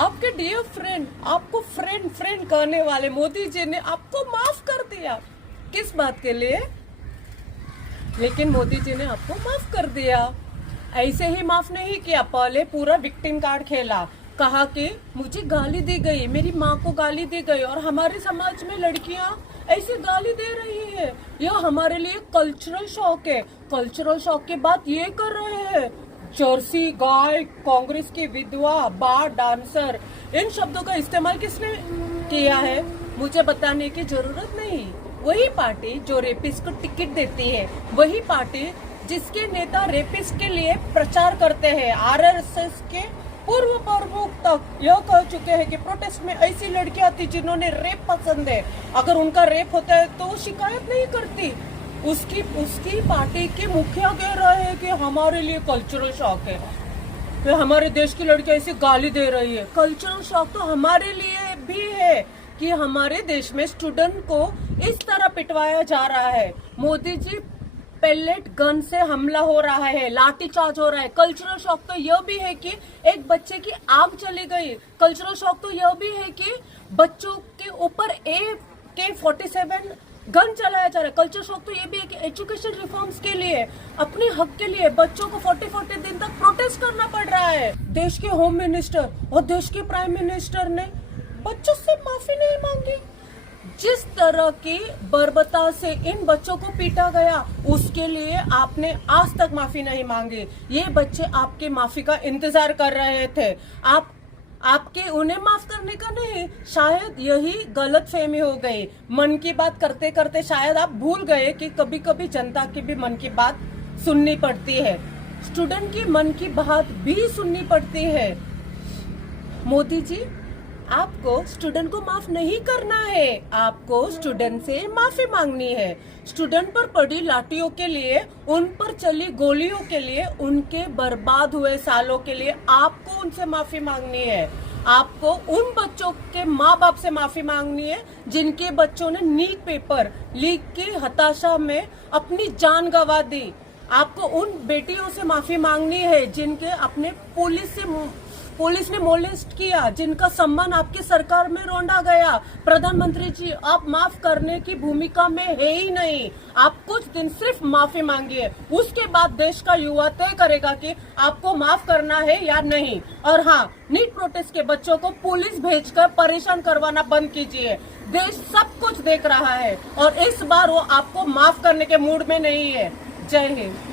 आपके dear friend, आपको friend friend कहने वाले मोदी जी ने आपको माफ कर दिया। किस बात के लिए? लेकिन मोदी जी ने आपको माफ कर दिया। ऐसे ही माफ नहीं किया, पहले पूरा विक्टिम कार्ड खेला, कहा कि मुझे गाली दी गई, मेरी माँ को गाली दी गई और हमारे समाज में लड़कियां ऐसी गाली दे रही है, यह हमारे लिए कल्चरल शॉक है। कल्चरल शॉक के बाद ये कर रहे हैं, जर्सी गाय, कांग्रेस की विधवा, बार डांसर, इन शब्दों का इस्तेमाल किसने किया है मुझे बताने की जरूरत नहीं। वही पार्टी जो रेपिस्ट को टिकट देती है, वही पार्टी जिसके नेता रेपिस्ट के लिए प्रचार करते हैं, आरएसएस के पूर्व प्रमुख तक यह कह चुके हैं कि प्रोटेस्ट में ऐसी लड़कियां थी जिन्होंने रेप पसंद है, अगर उनका रेप होता है तो वो शिकायत नहीं करती। उसकी पार्टी के मुखिया कह रहे हैं कि हमारे लिए कल्चरल शॉक है, तो हमारे देश की लड़कियां ऐसी गाली दे रही है। कल्चरल शॉक तो हमारे लिए भी है कि हमारे देश में स्टूडेंट को इस तरह पिटवाया जा रहा है। मोदी जी, पेलेट गन से हमला हो रहा है, लाठीचार्ज हो रहा है। कल्चरल शॉक तो यह भी है कि एक बच्चे की आग चली गई। कल्चरल शॉक तो यह भी है कि बच्चों के ऊपर AK-47 गन चलाया जा रहा है। कल्चर शॉक तो ये भी है कि एजुकेशन रिफॉर्म्स के लिए, अपने हक के लिए बच्चों को 40 दिन तक प्रोटेस्ट करना पड़ रहा है। देश के होम मिनिस्टर और देश के प्राइम मिनिस्टर ने बच्चों से माफी नहीं मांगी। जिस तरह की बर्बरता से इन बच्चों को पीटा गया, उसके लिए आपने आज तक माफी नहीं मांगी। ये बच्चे आपके माफी का इंतजार कर रहे थे, आपके उन्हें माफ करने का नहीं। शायद यही गलत फहमी हो गई। मन की बात करते करते शायद आप भूल गए कि कभी कभी जनता की भी मन की बात सुननी पड़ती है, स्टूडेंट की मन की बात भी सुननी पड़ती है। मोदी जी, आपको स्टूडेंट को माफ नहीं करना है, आपको स्टूडेंट से माफी मांगनी है। स्टूडेंट पर पड़ी लाठियों के लिए, उन पर चली गोलियों के लिए, उनके बर्बाद हुए सालों के लिए आपको उनसे माफी मांगनी है। आपको उन बच्चों के माँ बाप से माफी मांगनी है जिनके बच्चों ने नीट पेपर लीक की हताशा में अपनी जान गंवा दी। आपको उन बेटियों से माफी मांगनी है जिनके अपने पुलिस ने मोलेस्ट किया, जिनका सम्मान आपकी सरकार में रोंदा गया। प्रधानमंत्री जी, आप माफ करने की भूमिका में है ही नहीं। आप कुछ दिन सिर्फ माफी मांगिए, उसके बाद देश का युवा तय करेगा कि आपको माफ करना है या नहीं। और हाँ, नीट प्रोटेस्ट के बच्चों को पुलिस भेजकर परेशान करवाना बंद कीजिए। देश सब कुछ देख रहा है और इस बार वो आपको माफ करने के मूड में नहीं है। जय हिंद।